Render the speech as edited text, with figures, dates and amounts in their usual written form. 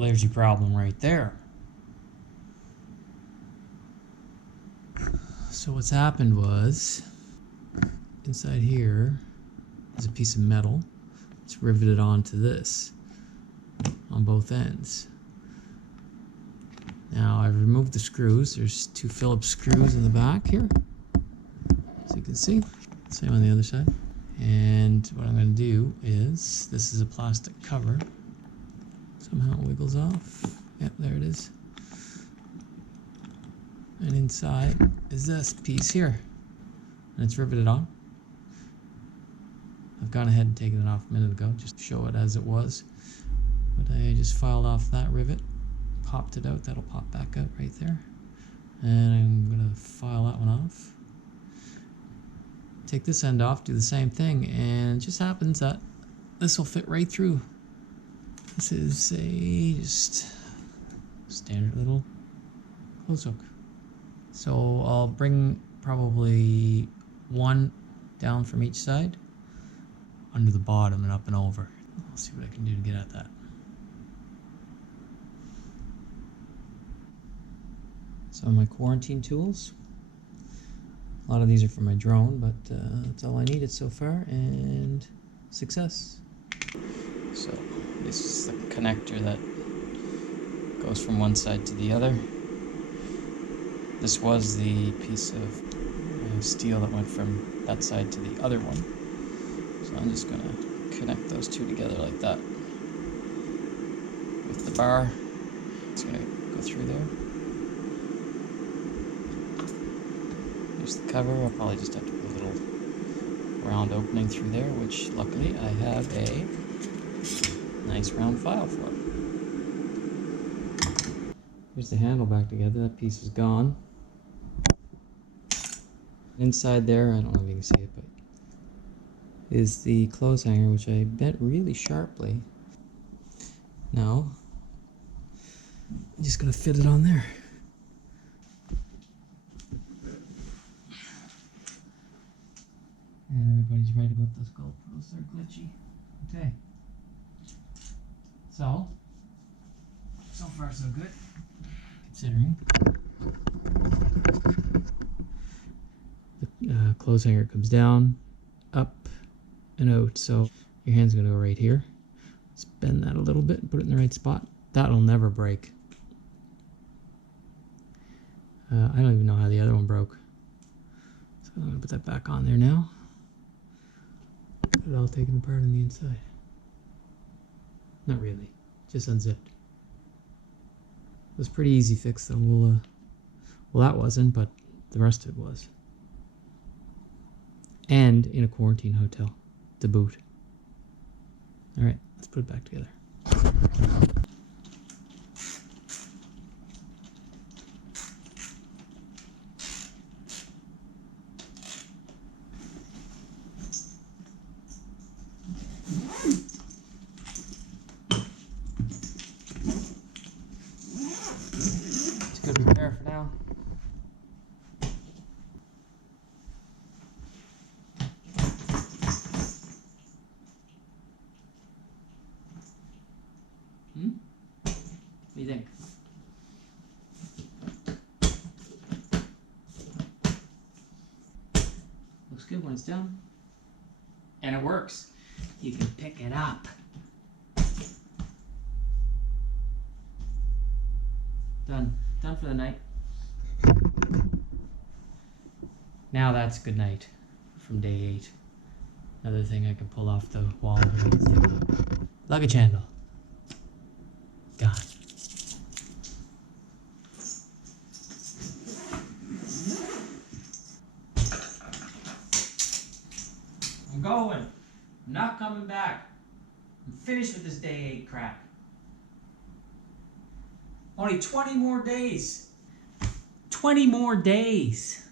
Well, there's your problem right there. So what's happened was, inside here is a piece of metal. It's riveted onto this on both ends. Now I've removed the screws. There's 2 Phillips screws in the back here, as you can see. Same on the other side. And what I'm going to do is, this is a plastic cover. Somehow it wiggles off. Yep, there it is. And inside is this piece here. And it's riveted on. I've gone ahead and taken it off a minute ago, just to show it as it was. But I just filed off that rivet, popped it out. That'll pop back out right there. And I'm going to file that one off. Take this end off, do the same thing, and it just happens that this will fit right through. This is a just standard little close hook. So I'll bring probably 1 down from each side, under the bottom and up and over. I'll see what I can do to get at that. Some of my quarantine tools. A lot of these are for my drone, but that's all I needed so far, and success. So this is the connector that goes from one side to the other. This was the piece of steel that went from that side to the other one. So I'm just going to connect those 2 together like that. With the bar, it's going to go through there. Here's the cover. I'll probably just have to put a little round opening through there, which luckily I have a nice round file for. Here's the handle back together. That piece is gone. Inside there, I don't know if you can see it, but is the clothes hanger, which I bent really sharply. Now, I'm just going to fit it on there. And everybody's right about those GoPros, they're glitchy. Okay. So far so good, considering. The clothes hanger comes down, up, and out. So your hand's gonna go right here. Let's bend that a little bit and put it in the right spot. That'll never break. I don't even know how the other one broke. So I'm gonna put that back on there now. Got it all taken apart on the inside. Not really, just unzipped. It was a pretty easy fix though. Well, that wasn't, but the rest of it was. And in a quarantine hotel, to boot. All right, let's put it back together. It's good repair for now. What do you think? Looks good when it's done. And it works. You can pick it up. Done. Done for the night. Now that's good night from day 8. Another thing I can pull off the wall here. Let's take a look. Luggage handle. Gone. I'm going. I'm not coming back. I'm finished with this day 8 crap. Only 20 more days. 20 more days.